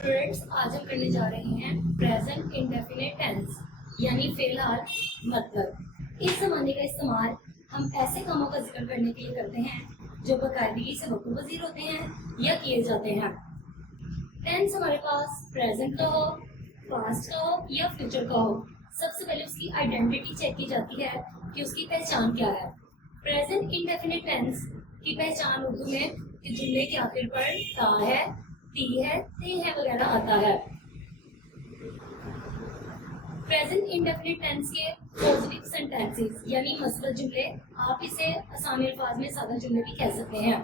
Students, आज हम करने जा रहे हैं प्रेजेंट इंडेफिनिट टेंस यानी फिलहाल मतलब। इस जमाने का इस्तेमाल हम ऐसे कामों का जिक्र करने के लिए करते हैं जो बाकायदगी से वक्त पजीर होते हैं या किए जाते हैं। टेंस हमारे पास प्रेजेंट का हो, पास्ट का हो या फ्यूचर का हो, सबसे पहले उसकी आइडेंटिटी चेक की जाती है कि उसकी पहचान क्या है। प्रेजेंट इंडेफिनिट टेंस की पहचान उर्दू में कि जुमले के आखिर पर ता है, ती है, ते है वगैरह आता है। प्रेजेंट इंडेफिनिट टेंस के पॉजिटिव सेंटेंसेस यानी मसबत जुमले, आप इसे आसान अल्फाज में सादा जुमले भी कह सकते हैं।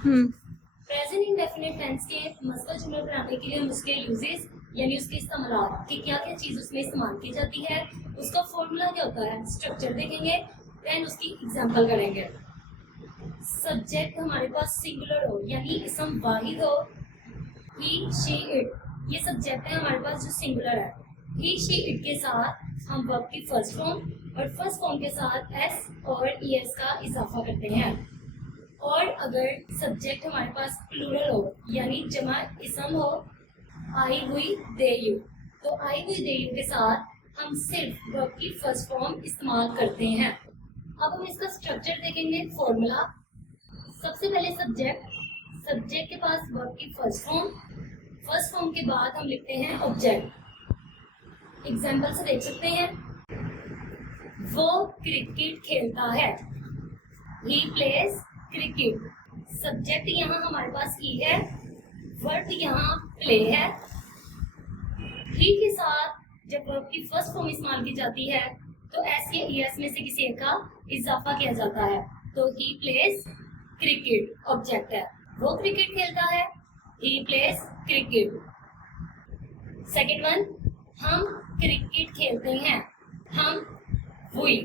प्रेजेंट इंडेफिनिट टेंस के मसबत जुमले बनाने के लिए हम उसके यूजेस यानी उसके इस्तेमाल कि क्या क्या चीज उसमें इस्तेमाल की जाती है, उसका फॉर्मूला क्या होता है, स्ट्रक्चर देखेंगे, देन उसकी एग्जांपल करेंगे। सब्जेक्ट हमारे पास सिंगुलर हो यानी इसम वाहिद हो, ही शी इट, ये सब्जेक्ट है हमारे पास जो सिंगुलर है। ही शी इट के साथ हम वर्ब की फर्स्ट फॉर्म और फर्स्ट फॉर्म के साथ एस और ईएस का इजाफा करते हैं। और अगर सब्जेक्ट हमारे पास प्लूरल हो यानी जमा इसम हो, आई हुई दे यू, तो आई हुई दे यू के साथ हम सिर्फ वर्ब की फर्स्ट फॉर्म इस्तेमाल करते हैं। अब हम इसका स्ट्रक्चर देखेंगे, फॉर्मूला। सबसे पहले सब्जेक्ट के पास वर्ब की फर्स्ट फॉर्म के बाद हम लिखते हैं ऑब्जेक्ट। एग्जांपल से देख सकते हैं, वो क्रिकेट खेलता है, ही प्लेज क्रिकेट। सब्जेक्ट यहाँ हमारे पास ही है, वर्ब यहाँ प्ले है। ही के साथ जब वर्ब की फर्स्ट फॉर्म इस्तेमाल की जाती है तो एस या ईएस में से किसी एक का इजाफा किया जाता है, तो ही प्लेज क्रिकेट ऑब्जेक्ट है, वो क्रिकेट खेलता है, he plays cricket. Second one, हम क्रिकेट खेलते हैं, हम वुई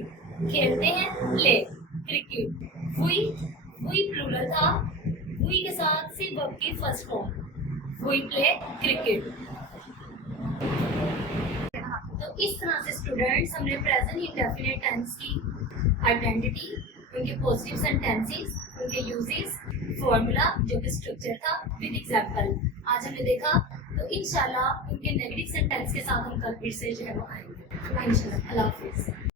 खेलते हैं, प्ले क्रिकेट, वुई प्लूरल था, वुई के साथ सिर्फ वर्ब की first form, we play cricket. तो इस तरह से स्टूडेंट्स हमने प्रेजेंट इंडेफिनिट टेंस की आइडेंटिटी, उनके पॉजिटिव सेंटेंसेस, उनके यूजेस, फॉर्मूला जो कि स्ट्रक्चर था विद एग्जांपल आज हमने देखा। तो इंशाल्लाह इनके नेगेटिव सेंटेंस के साथ हम कल फिर से जो है वो आएंगे। इंशाल्लाह। अल्लाह हाफिज।